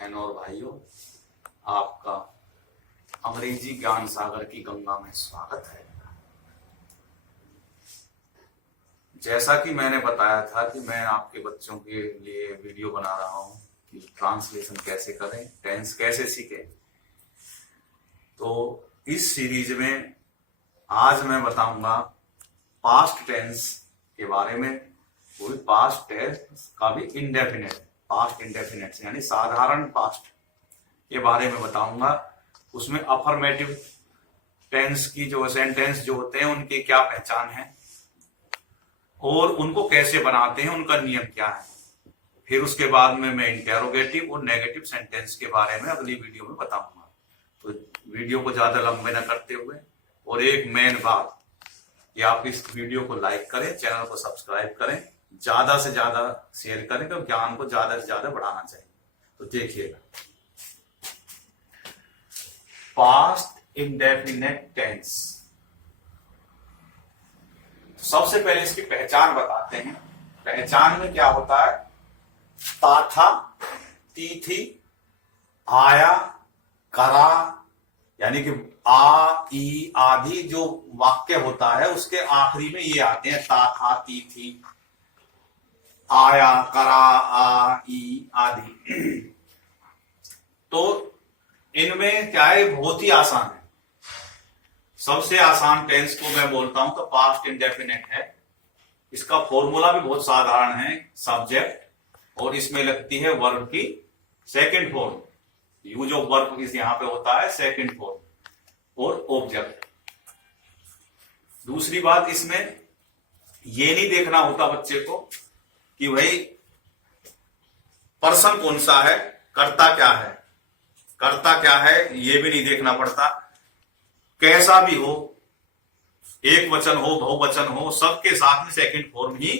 बहनों और भाइयों, आपका अंग्रेजी ज्ञान सागर की गंगा में स्वागत है। जैसा कि मैंने बताया था कि मैं आपके बच्चों के लिए वीडियो बना रहा हूं कि ट्रांसलेशन कैसे करें, टेंस कैसे सीखें। तो इस सीरीज में आज मैं बताऊंगा पास्ट टेंस के बारे में। वो भी पास्ट टेंस का भी इंडेफिनिट, पास्ट इंडेफिनिट यानी साधारण पास्ट के बारे में बताऊंगा। उसमें अफर्मेटिव टेंस की जो सेंटेंस जो होते हैं उनकी क्या पहचान है और उनको कैसे बनाते हैं, उनका नियम क्या है। फिर उसके बाद में मैं इंटेरोगेटिव और नेगेटिव सेंटेंस के बारे में अगली वीडियो में बताऊंगा। तो वीडियो को ज्यादा लंबे न करते हुए, और एक मेन बात कि आप इस वीडियो को लाइक करें, चैनल को सब्सक्राइब करें, ज्यादा से ज्यादा शेयर करें, क्योंकि ज्ञान को ज्यादा से ज्यादा बढ़ाना चाहिए। तो देखिएगा, पास्ट इंडेफिनिट टेंस। सबसे पहले इसकी पहचान बताते हैं। पहचान में क्या होता है? ता था, ती थी, आया, करा, यानी कि आ, ई आदि जो वाक्य होता है उसके आखिरी में ये आते हैं। ता था, ती थी, आया, करा, आ, ई आदि। तो इनमें क्या है, बहुत ही आसान है। सबसे आसान टेंस को मैं बोलता हूं तो पास्ट इंडेफिनिट है। इसका फॉर्मूला भी बहुत साधारण है, सब्जेक्ट और इसमें लगती है वर्ब की second form. Use of verb इस यहां पे होता है सेकंड फॉर्म, और ऑब्जेक्ट। दूसरी बात, इसमें ये नहीं देखना होता बच्चे को कि भाई पर्सन कौन सा है, कर्ता क्या है। कर्ता क्या है ये भी नहीं देखना पड़ता। कैसा भी हो, एक वचन हो, बहुवचन हो, सबके साथ में सेकंड फॉर्म ही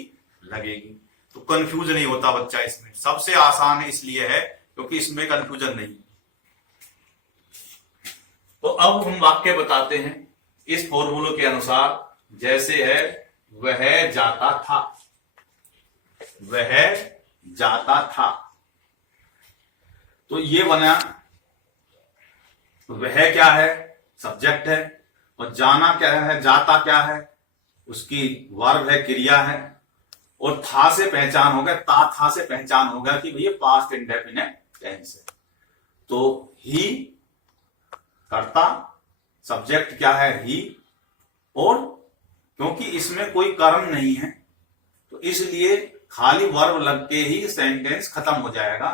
लगेगी। तो कंफ्यूज नहीं होता बच्चा। इसमें सबसे आसान इसलिए है क्योंकि इसमें कंफ्यूजन नहीं। तो अब हम वाक्य बताते हैं इस फॉर्मूले के अनुसार। जैसे है, वह जाता था, वह जाता था। तो ये बना, वह क्या है, सब्जेक्ट है, और जाना क्या है, जाता क्या है, उसकी वर्ब है, क्रिया है। और था से पहचान हो गया, ता था से पहचान हो गया कि भैया पास्ट इंडेफिनिट टेंस है। तो ही कर्ता, सब्जेक्ट क्या है, ही, और क्योंकि इसमें कोई कर्म नहीं है तो इसलिए खाली वर्ब लग के ही सेंटेंस खत्म हो जाएगा।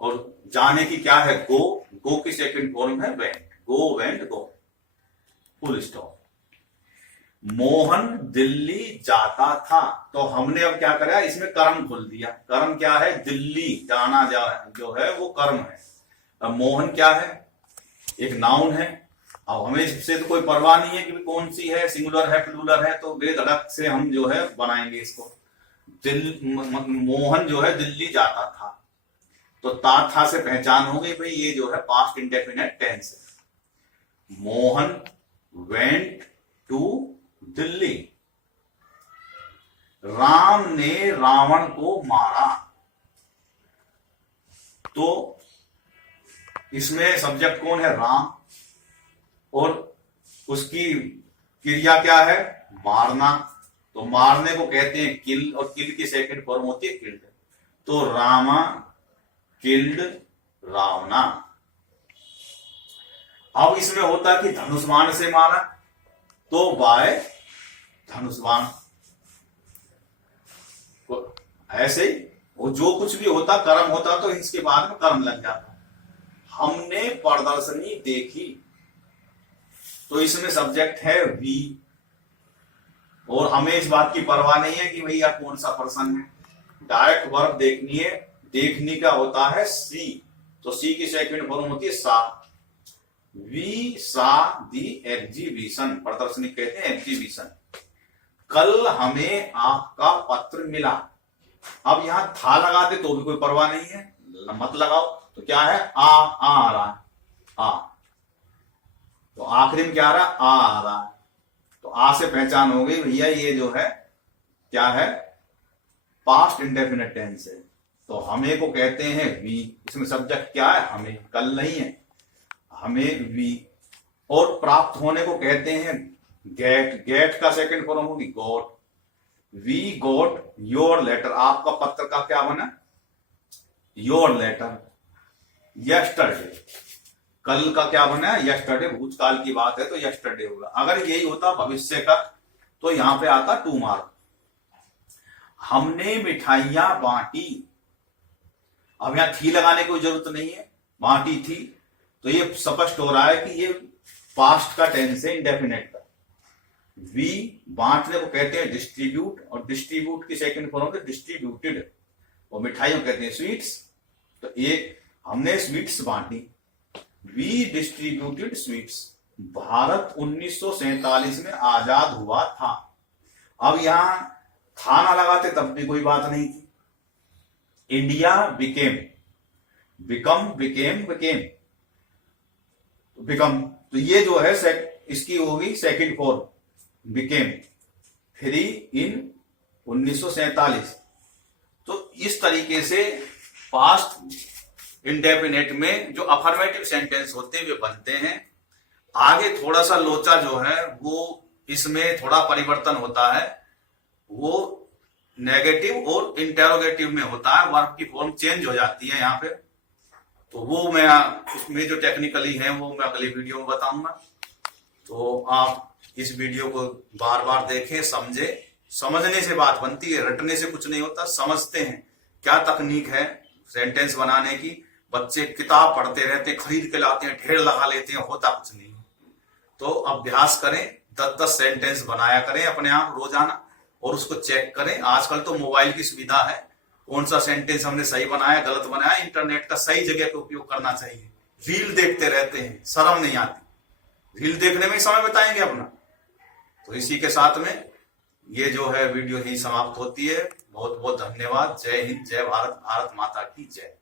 और जाने की क्या है, गो, गो की सेकंड फॉर्म है वेंट, गो वेंट गो, फुल स्टॉप। मोहन दिल्ली जाता था, तो हमने अब क्या करा, इसमें कर्म खोल दिया। कर्म क्या है, दिल्ली जाना जो है वो कर्म है। अब मोहन क्या है, एक नाउन है। अब हमें इससे तो कोई परवाह नहीं है कि कौन सी है, सिंगुलर है, प्लूरल है, तो बेधड़क से हम जो है बनाएंगे इसको। मोहन जो है दिल्ली जाता था, तो ता था से पहचान हो गई भाई ये जो है पास्ट इंडेफिनिट टेंस है। Mohan went to Delhi. राम ने रावण को मारा। तो इसमें सब्जेक्ट कौन है, राम, और उसकी क्रिया क्या है, मारना। तो मारने को कहते हैं किल, और किल की सेकंड फॉर्म होती है किल्ड। तो रामा किल्ड रावणा। अब इसमें होता है कि धनुष्बाण से मारा, तो बाय धनुष्बाण। ऐसे ही वो जो कुछ भी होता, कर्म होता, तो इसके बाद में कर्म लग जाता। हमने प्रदर्शनी देखी, तो इसमें सब्जेक्ट है वी, और हमें इस बात की परवाह नहीं है कि भैया कौन सा पर्सन है। डायरेक्ट वर्ब देखनी है, देखने का होता है सी, तो सी की सेकंड फॉर्म होती है सा। वी सा दी एग्जीबिशन, प्रदर्शनी कहते हैं एग्जीबिशन। कल हमें आपका पत्र मिला। अब यहां था लगा दे तो भी कोई परवाह नहीं है, मत लगाओ। तो क्या है, आ रहा है, आ, तो आखिरी में क्या आ रहा है, आ रहा है। तो आ से पहचान हो गई भैया ये जो है क्या है, पास्ट इंडेफिनिट टेंस है। तो हमें को कहते हैं वी, इसमें सब्जेक्ट क्या है? हमें, कल नहीं है, हमें वी। और प्राप्त होने को कहते हैं गेट, गेट का सेकंड फॉर्म होगी got. We got your letter, आपका पत्र का क्या बना? Your letter. यस्टरडे, कल का क्या बना? यस्टरडे, भूतकाल की बात है तो यस्टरडे होगा। अगर यही होता भविष्य का तो यहां पे आता टुमारो। हमने मिठाइयां बांटी, अब यहां थी लगाने की जरूरत नहीं है, बांटी थी, तो ये स्पष्ट हो रहा है कि ये पास्ट का टेंस है, इंडेफिनेट का। वी बांटने को कहते हैं डिस्ट्रीब्यूट, और डिस्ट्रीब्यूट की सेकंड फॉर्म है डिस्ट्रीब्यूटेड, और मिठाइयों कहते हैं स्वीट्स। तो ये हमने स्वीट्स बांटी, वी डिस्ट्रीब्यूटेड स्वीट्स। भारत 1947 में आजाद हुआ था। अब यहां था ना लगाते तब भी कोई बात नहीं थी। India became, become, became, became, become, तो ये जो है इसकी होगी second form, became, free in 1947। तो इस तरीके से पास्ट इंडेफिनेट में जो अफर्मेटिव सेंटेंस होते हैं वे बनते हैं। आगे थोड़ा सा लोचा जो है वो इसमें थोड़ा परिवर्तन होता है, वो नेगेटिव और इंटेरोगेटिव में होता है, वर्ब की फॉर्म चेंज हो जाती है यहाँ पे। तो वो मैं उसमें जो टेक्निकली है वो मैं अगली वीडियो में बताऊंगा। तो आप इस वीडियो को बार बार देखें, समझे। समझने से बात बनती है, रटने से कुछ नहीं होता। समझते हैं क्या तकनीक है सेंटेंस बनाने की। बच्चे किताब पढ़ते रहते हैं, खरीद के लाते हैं, ढेर लगा लेते हैं, होता कुछ नहीं। तो अभ्यास करें, 10-10 सेंटेंस बनाया करें अपने आप रोजाना, और उसको चेक करें। आजकल तो मोबाइल की सुविधा है, कौन सा सेंटेंस हमने सही बनाया गलत बनाया, इंटरनेट का सही जगह पे उपयोग करना चाहिए। रील देखते रहते हैं, शर्म नहीं आती, रील देखने में ही समय बताएंगे अपना। तो इसी के साथ में ये जो है वीडियो ही समाप्त होती है। बहुत बहुत धन्यवाद। जय हिंद, जय भारत, भारत माता की जय।